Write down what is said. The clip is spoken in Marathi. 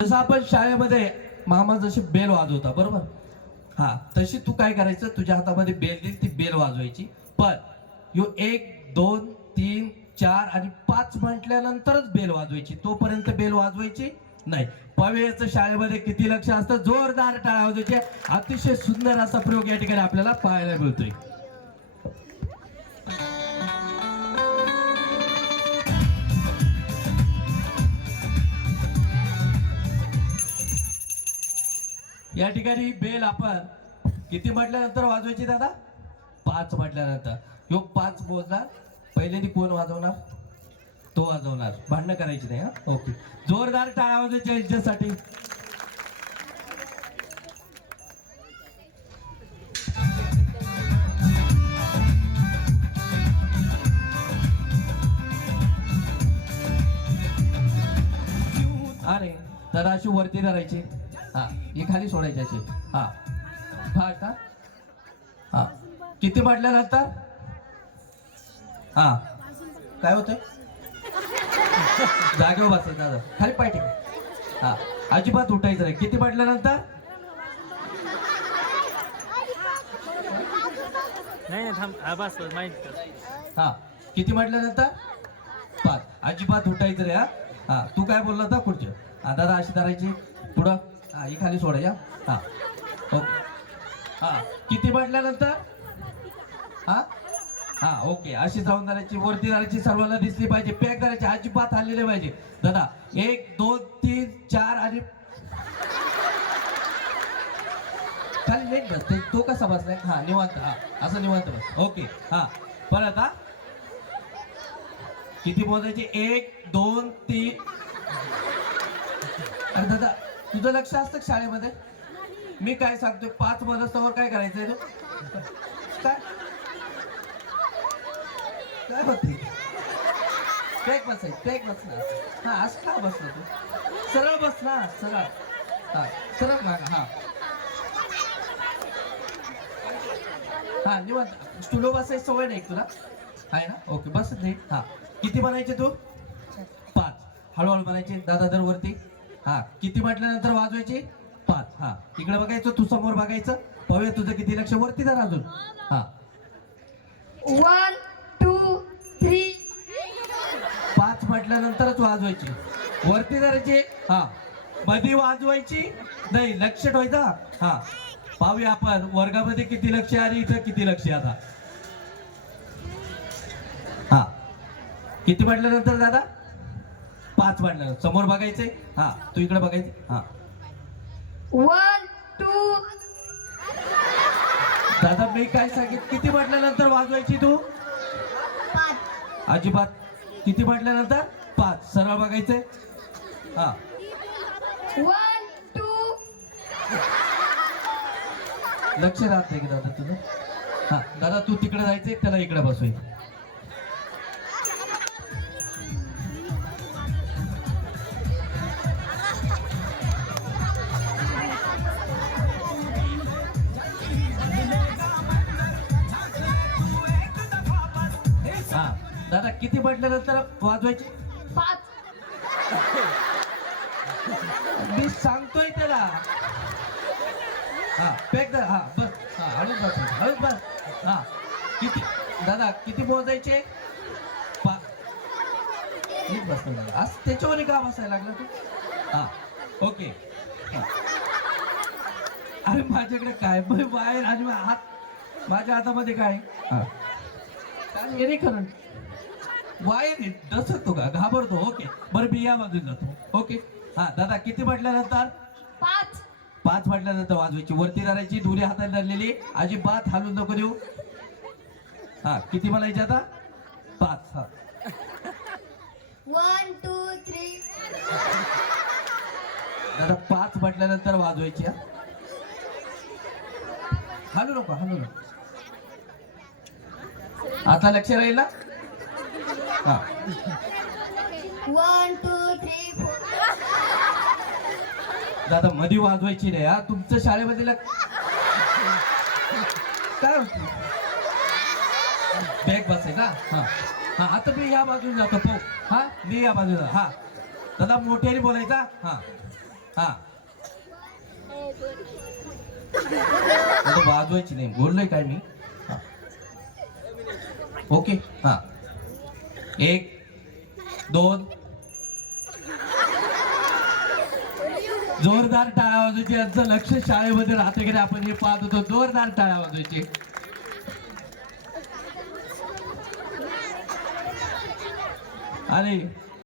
जसं आपण शाळेमध्ये मामा जशी बेल वाजवता बरोबर, हा तशी तू काय करायचं, तुझ्या हातामध्ये बेल देईल ती बेल वाजवायची. पण यो 1 2 3 4 आणि 5 म्हटल्यानंतरच बेल वाजवायची, तोपर्यंत बेल वाजवायची नाही. पवेचं शाळेमध्ये किती लक्ष असतं, जोरदार टाळ्या वाजवायचे. अतिशय सुंदर असा प्रयोग या ठिकाणी आपल्याला पाहायला मिळतोय. या ठिकाणी बेल आपण किती म्हटल्यानंतर वाजवायची दादा, 5 म्हटल्यानंतर. यो 5 मोजणार, पहिले ती कोण वाजवणार, तो वाजवणार, भांडणं करायची नाही. हा ओके, जोरदार टाळ्या वाजवायच्या यांच्यासाठी. अरे दादा अशी वरती धरायची, हा ही खाली सोडायची अशी. हा फाट. हा किती म्हटल्यानंतर, हा काय होतंय, जागेवर बसायचं दादा, खाली पाय ठेवा. हा अजिबात उठायचं नाही. किती म्हटल्यानंतर, नाही थांब, बस माहित. हा किती म्हटल्यानंतर 5. अजिबात उठायचं रे. हा हा तू काय बोलला होता खुर्ची, हा दादा अशी धरायची पुढं, हा ही खाली सोडायच्या. हा ओके. हा किती म्हटल्यानंतर, हा हा ओके, अशी जाऊन धरायची, वरती धरायची, सर्वांना दिसली पाहिजे, पॅक करायची, अजिबात हल्लेले पाहिजे. दादा 1 2 3 4 आणि खाली लेट बस. तो कसा बसलाय, हा निवांत, हा असं निवांत बस. ओके. हा परत. हा किती मोजायचे, 1 2 3. अरे दादा तुझं लक्ष असतं शाळेमध्ये, मी काय सांगतोय 5 मोजस्तवर काय करायचंय तू, काय काय बघते, पॅक बसायचं, पॅक बसणार. हा असं का बसला तू, सरळ बस ना, सरळ. हा सरळ मागा. हा हा निवांत, स्टुलो बसायची सवय नाही तुला, आहे ना. ओके बस नाही. हा किती बनायचे तू, 5. हळूहळू बनायचे दादा, दर वरती. हा किती म्हटल्यानंतर वाजवायची, 5. हा इकडे बघायचं, तू समोर बघायचं. पवे तुझं किती लक्ष, वरती धर अजून. हा 1 2 3. 5 म्हटल्यानंतरच वाजवायची, वरती धरायची. हा मधी वाजवायची नाही, लक्ष ठेवायचं. हा पाहूया आपण वर्गामध्ये किती लक्ष आणि इथं किती लक्ष आता. हा किती म्हटल्यानंतर दादा, 5 म्हटल्यानंतर समोर बघायचंय. हा तू इकडे बघायचं. हा 1 2. दादा मी काय सांगित, किती म्हटल्यानंतर वाजवायची तू, 5. अजिबात. किती म्हटल्यानंतर 5, सरळ बघायचंय. हा 1 2. लक्ष राहत नाही की दादा तुझं. हा दादा तू तिकडे जायचंय, त्याला इकडे बसवायचं. हा दादा किती म्हटल्यानंतर वाजवायची, 5. मी सांगतोय त्याला. हा पॅक कर. हा बस. हा हळूच बस, हळूच बस. हा किती दादा किती मोजायचे, 5. नीट बसतो दादा, आज त्याच्यावर का बसायला लागला तू. हा ओके. हा. अरे माझ्याकडे काय बाहेर आणि हात, माझ्या हातामध्ये काय, हा काय हे नाही खरं, वायर डसतो का, घाबरतो. ओके बरं मी या बाजूला जातो. ओके. हा दादा किती म्हटल्यानंतर, 5. 5 म्हटल्यानंतर वाजवायची, वरती धरायची, दोन्ही हाताने धरलेली, अजिबात हालून नको देऊ. हा किती म्हणायचे आता, 5. हा 1 2 3. दादा 5 म्हटल्यानंतर वाजवायची. हा हालू नको, हालू नको. आता लक्ष राहील ना. हा 1 2 3 4. दादा मधी वाजवायची नाही. हा तुमचं शाळेमध्ये काय होतं, बॅग बसायचा. हा हा आता मी या बाजूला जातो. हा मी या बाजूला. हा दादा मोठ्याने बोलायचा. हा हा आता वाजवायची नाही, बोललोय काय मी? हा. ओके हा 1 2 जोरदार टाळ्या वाजवायची. यांचं लक्ष शाळेमध्ये राहते की नाही आपण हे पाहत होतो. जोरदार टाळ्या वाजवायची. आणि